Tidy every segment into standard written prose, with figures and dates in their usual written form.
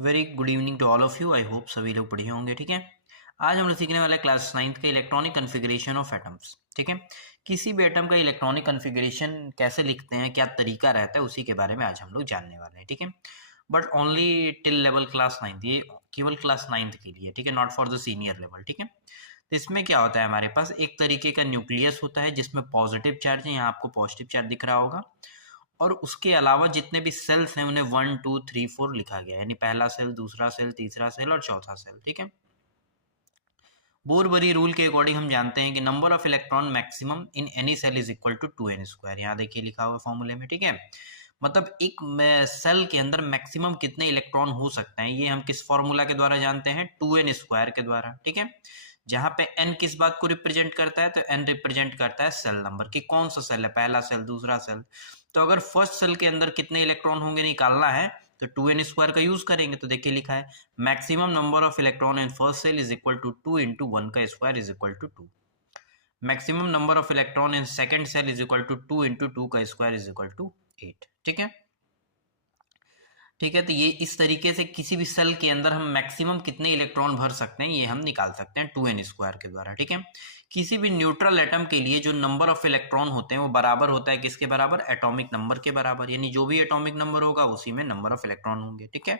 Very good evening to all of you. I hope सभी लोग बढ़िया होंगे। ठीक है, आज हम लोग सीखने वाले क्लास 9th का इलेक्ट्रॉनिक कन्फिग्रेशन ऑफ एटम्स। ठीक है, किसी भी एटम का इलेक्ट्रॉनिक कन्फिग्रेशन कैसे लिखते हैं, क्या तरीका रहता है, उसी के बारे में आज हम लोग जानने वाले हैं। ठीक है, but only till level class 9th, ये केवल क्लास 9th के लिए। ठीक है, not for the senior level. ठीक है, तो इसमें क्या होता है, हमारे पास एक तरीके का न्यूक्लियस होता है जिसमें पॉजिटिव चार्ज है, यहाँ आपको पॉजिटिव चार्ज दिख रहा होगा, और उसके अलावा जितने भी सेल्स हैं उन्हें 1 2 3 4 लिखा गया है, यानी पहला सेल, दूसरा सेल, तीसरा सेल और चौथा सेल। ठीक है, बोरबरी रूल के अकॉर्डिंग हम जानते हैं कि number of electron maximum in any shell is equal to 2n²। यहाँ देखिए लिखा हुआ फॉर्मूले में। ठीक है, मतलब एक सेल के अंदर मैक्सिमम कितने इलेक्ट्रॉन हो सकते हैं, ये हम किस फॉर्मूला के द्वारा जानते हैं, 2n² के द्वारा। ठीक है, जहां पे n किस बात को रिप्रेजेंट करता है, तो n रिप्रेजेंट करता है सेल नंबर की, कौन सा सेल है, पहला सेल, दूसरा सेल। तो अगर फर्स्ट सेल के अंदर कितने इलेक्ट्रॉन होंगे निकालना है, तो 2n² का यूज करेंगे। तो देखिए लिखा है maximum number of electron in first shell is equal to 2 into 1 का square is equal to 2। Maximum number of electron in second shell is equal to 2 into 2 का स्क्वायर इज इक्वल टू 8। ठीक है, ठीक है, तो ये इस तरीके से किसी भी सेल के अंदर हम मैक्सिमम कितने इलेक्ट्रॉन भर सकते हैं ये हम निकाल सकते हैं 2n² के द्वारा। ठीक है, किसी भी न्यूट्रल एटम के लिए जो नंबर ऑफ इलेक्ट्रॉन होते हैं वो बराबर होता है किसके बराबर, एटॉमिक नंबर के बराबर, यानी जो भी एटॉमिक नंबर होगा उसी में नंबर ऑफ इलेक्ट्रॉन होंगे। ठीक है,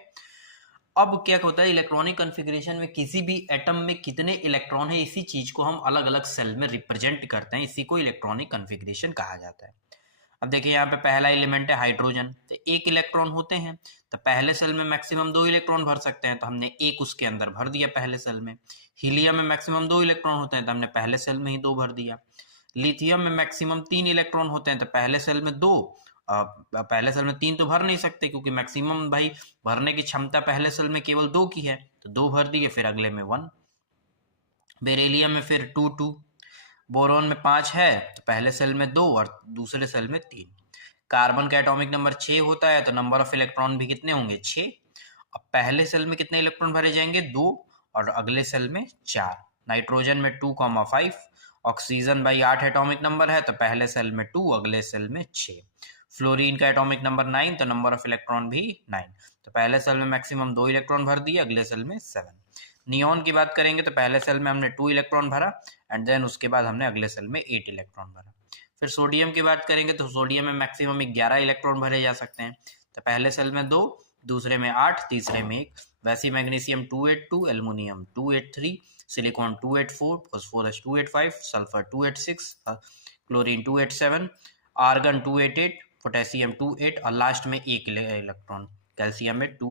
अब क्या होता है, इलेक्ट्रॉनिक कन्फिग्रेशन में किसी भी एटम में कितने इलेक्ट्रॉन है, इसी चीज को हम अलग अलग सेल में रिप्रेजेंट करते हैं, इसी को इलेक्ट्रॉनिक कन्फिग्रेशन कहा जाता है। अब देखिए यहाँ पे पहला एलिमेंट है हाइड्रोजन, तो एक इलेक्ट्रॉन होते हैं, तो पहले सेल में मैक्सिमम 2 इलेक्ट्रॉन भर सकते हैं, तो हमने एक उसके अंदर भर दिया पहले सेल में। हीलियम में मैक्सिमम 2 इलेक्ट्रॉन होते हैं, तो हमने पहले सेल में ही 2 भर दिया। लिथियम में मैक्सिमम 3 इलेक्ट्रॉन होते हैं, तो पहले सेल में 2, पहले सेल में 3 तो भर नहीं सकते क्योंकि मैक्सिमम भाई भरने की क्षमता पहले सेल में केवल 2 की है, तो 2 भर दिए, फिर अगले में 1। बेरिलियम में फिर 2 2। बोरोन में 5 है, तो पहले सेल में 2 और दूसरे सेल में 3। कार्बन का एटॉमिक नंबर 6 होता है, तो नंबर ऑफ इलेक्ट्रॉन भी कितने होंगे, 6। अब पहले सेल में कितने इलेक्ट्रॉन भरे जाएंगे, 2, और अगले सेल में 4। नाइट्रोजन में 2,5। ऑक्सीजन भाई 8 एटॉमिक नंबर है, तो पहले सेल में 2, अगले सेल में 6। फ्लोरीन का एटॉमिक नंबर 9, तो नंबर ऑफ इलेक्ट्रॉन भी 9, तो पहले सेल में मैक्सिमम 2 इलेक्ट्रॉन भर दिए, अगले सेल में 7। नियॉन की बात करेंगे तो पहले सेल में हमने 2 इलेक्ट्रॉन भरा, एंड देन उसके बाद हमने अगले सेल में 8 इलेक्ट्रॉन भरा। फिर सोडियम की बात करेंगे तो सोडियम में मैक्सिमम 11 इलेक्ट्रॉन भरे जा सकते हैं, तो पहले सेल में 2, दूसरे में 8, तीसरे में 1। वैसे magnesium 282, aluminium 283, silicon 284, phosphorus 285, sulphur 286, chlorine 287, argon 288, potassium 28 और लास्ट में 1 इलेक्ट्रॉन कैल्शियम में 2।